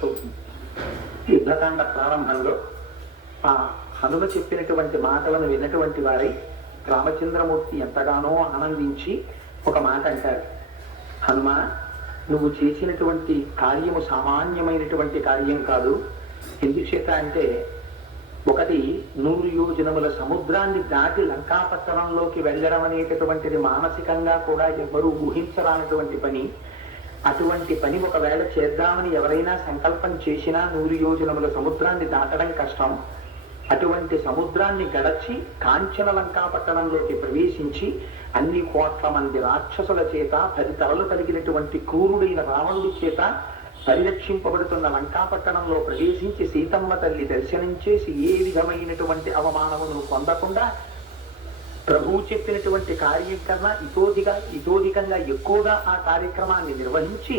పూర్తవుతుంది. యుద్ధకాండ ప్రారంభంలో ఆ హనుమ చెప్పినటువంటి మాటలను విన్నటువంటి వారై రామచంద్రమూర్తి ఎంతగానో ఆనందించి ఒక మాట అంటారు. హనుమ, నువ్వు చేసినటువంటి కార్యము సామాన్యమైనటువంటి కార్యం కాదు. ఎందుచేత అంటే, ఒకటి 100 యోజనముల సముద్రాన్ని దాటి లంకాపట్టణంలోకి వెళ్ళడం అనేటటువంటిది మానసికంగా కూడా ఎవరూ ఊహించరానటువంటి పని. అటువంటి పని ఒకవేళ చేద్దామని ఎవరైనా సంకల్పం చేసినా 100 యోజనముల సముద్రాన్ని దాటడం కష్టం. అటువంటి సముద్రాన్ని గడచి కాంచన లంకాపట్టణంలోకి ప్రవేశించి అన్ని కోట్ల మంది రాక్షసుల చేత 10 తలలు కలిగినటువంటి క్రూరుడైన రావణుడి చేత పరిరక్షింపబడుతున్న లంకాపట్టణంలో ప్రవేశించి సీతమ్మ తల్లి దర్శనం చేసి ఏ విధమైనటువంటి అవమానమును పొందకుండా ప్రభువు చెప్పినటువంటి కార్యం కన్నా ఇతోధికంగా ఎక్కువగా ఆ కార్యక్రమాన్ని నిర్వహించి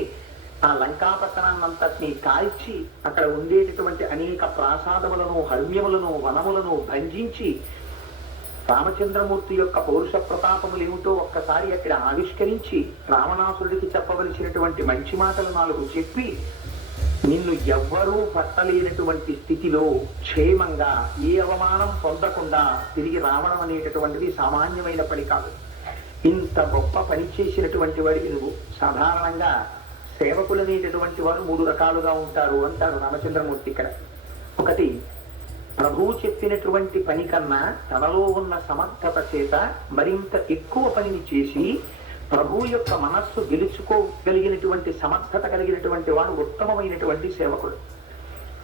ఆ లంకాపట్టణాన్నంతటినీ కాల్చి అక్కడ ఉండేటటువంటి అనేక ప్రాసాదములను, హర్మ్యములను, వనములను భంజించి రామచంద్రమూర్తి యొక్క పౌరుష ప్రతాపములు ఏమిటో ఒక్కసారి అక్కడ ఆవిష్కరించి రావణాసురుడికి చెప్పవలసినటువంటి మంచి మాటలు 4 చెప్పి నిన్ను ఎవ్వరూ పట్టలేనటువంటి స్థితిలో క్షేమంగా ఏ అవమానం పొందకుండా తిరిగి రావడం అనేటటువంటిది సామాన్యమైన పని కాదు. ఇంత గొప్ప పని చేసినటువంటి వాడికి నువ్వు సాధారణంగా సేవకులు అనేటటువంటి వారు 3 రకాలుగా ఉంటారు అంటారు రామచంద్రమూర్తి ఇక్కడ. ఒకటి, ప్రభువు చెప్పినటువంటి పని కన్నా తనలో ఉన్న సమర్థత చేత మరింత ఎక్కువ పనిని చేసి ప్రభువు యొక్క మనస్సు గెలుచుకోగలిగినటువంటి సమర్థత కలిగినటువంటి వాడు ఉత్తమమైనటువంటి సేవకుడు.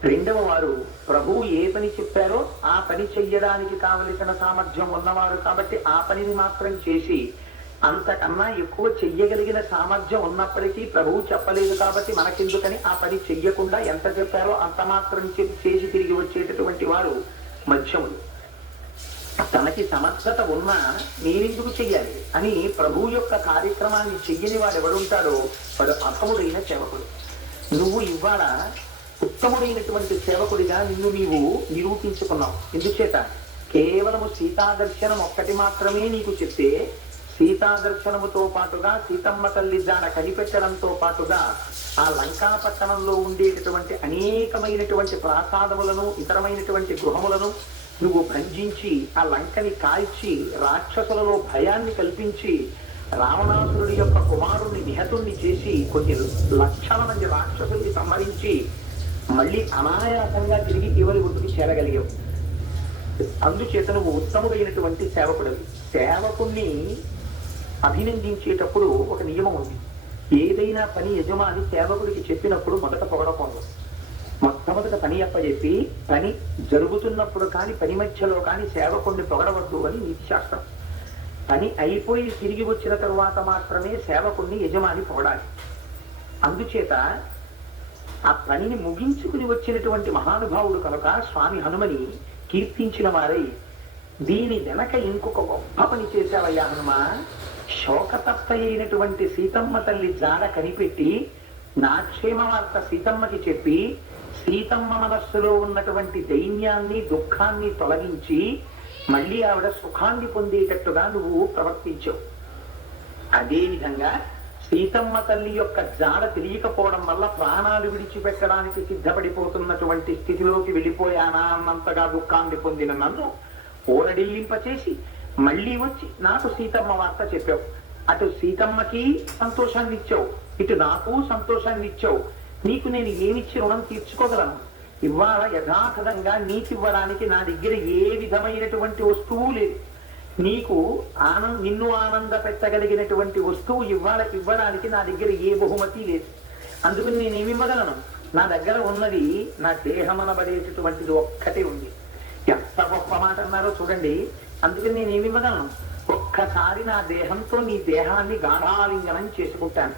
రెండవ వారు ప్రభువు ఏ పని చెప్పారో ఆ పని చెయ్యడానికి కావలసిన సామర్థ్యం ఉన్నవారు కాబట్టి ఆ పనిని మాత్రం చేసి అంతకన్నా ఎక్కువ చెయ్యగలిగిన సామర్థ్యం ఉన్నప్పటికీ ప్రభువు చెప్పలేదు కాబట్టి మనకెందుకని ఆ పని చెయ్యకుండా ఎంత చెప్పారో అంత మాత్రం చేసి తిరిగి వచ్చేటటువంటి వారు మధ్యములు. తనకి సమర్థత ఉన్నా నేనెందుకు చెయ్యాలి అని ప్రభువు యొక్క కార్యక్రమాన్ని చెయ్యని వాడు ఎవడుంటాడో వాడు అధముడైన సేవకుడు. నువ్వు ఇవాళ ఉత్తముడైనటువంటి సేవకుడిగా నిన్ను నీవు నిరూపించుకున్నావు. ఎందుచేత కేవలము సీతాదర్శనం ఒక్కటి మాత్రమే నీకు చెప్తే సీతాదర్శనముతో పాటుగా సీతమ్మ తల్లి జాడ కనిపెట్టడంతో పాటుగా ఆ లంకాపట్టణంలో ఉండేటటువంటి అనేకమైనటువంటి ప్రాసాదములను, ఇతరమైనటువంటి గృహములను నువ్వు భంజించి ఆ లంకని కాల్చి రాక్షసులలో భయాన్ని కల్పించి రావణాసురుడి యొక్క కుమారుణ్ణి నిహతుణ్ణి చేసి కొన్ని లక్షల మంది రాక్షసుల్ని సంహరించి మళ్ళీ అనాయాసంగా తిరిగి ఎవరి ఒడ్డుకి చేరగలిగావు. అందుచేత నువ్వు ఉత్తముడైనటువంటి సేవకుడివి. సేవకుణ్ణి అభినందించేటప్పుడు ఒక నియమం ఉంది. ఏదైనా పని యజమాని సేవకుడికి చెప్పినప్పుడు మొదట పొగడకూడదు. మొట్టమొదట పని అప్పచెప్పి పని జరుగుతున్నప్పుడు కానీ పని మధ్యలో కానీ సేవకుడిని పొగడవద్దు అని నీతి శాస్త్రం. పని అయిపోయి తిరిగి వచ్చిన తరువాత మాత్రమే సేవకుడిని యజమాని పొగడాలి. అందుచేత ఆ పనిని ముగించుకుని వచ్చినటువంటి మహానుభావుడు కనుక స్వామి హనుమని కీర్తించిన వారై దీని వెనక ఇంకొక గొప్ప పని చేశావయ్యా హనుమ. శోకతప్త అయినటువంటి సీతమ్మ తల్లి జాడ కనిపెట్టి నా క్షేమ వార్త సీతమ్మకి చెప్పి సీతమ్మ మనస్సులో ఉన్నటువంటి దైన్యాన్ని, దుఃఖాన్ని తొలగించి మళ్ళీ ఆవిడ సుఖాన్ని పొందేటట్టుగా నువ్వు ప్రవర్తించావు. అదేవిధంగా సీతమ్మ తల్లి యొక్క జాడ తెలియకపోవడం వల్ల ప్రాణాలు విడిచిపెట్టడానికి సిద్ధపడిపోతున్నటువంటి స్థితిలోకి వెళ్ళిపోయానా అన్నంతగా దుఃఖాన్ని పొందిన నన్ను ఓరడిల్లింపచేసి మళ్ళీ వచ్చి నాకు సీతమ్మ వార్త చెప్పావు. అటు సీతమ్మకి సంతోషాన్ని ఇచ్చావు, ఇటు నాకు సంతోషాన్ని ఇచ్చావు. నీకు నేను ఏమిచ్చి రుణం తీర్చుకోగలను? ఇవాళ యథాతథంగా నీకివ్వడానికి నా దగ్గర ఏ విధమైనటువంటి వస్తువు లేదు. నీకు నిన్ను ఆనంద పెట్టగలిగినటువంటి వస్తువు ఇవ్వడానికి నా దగ్గర ఏ బహుమతి లేదు. అందుకని నేనేమివ్వగలను? నా దగ్గర ఉన్నది నా దేహమనబడేటటువంటిది ఒక్కటే ఉంది. ఎంత గొప్ప మాట అన్నారో చూడండి. అందుకని నేనేమివ్వగలను? ఒక్కసారి నా దేహంతో నీ దేహాన్ని గాఢాలింగనం చేసుకుంటాను.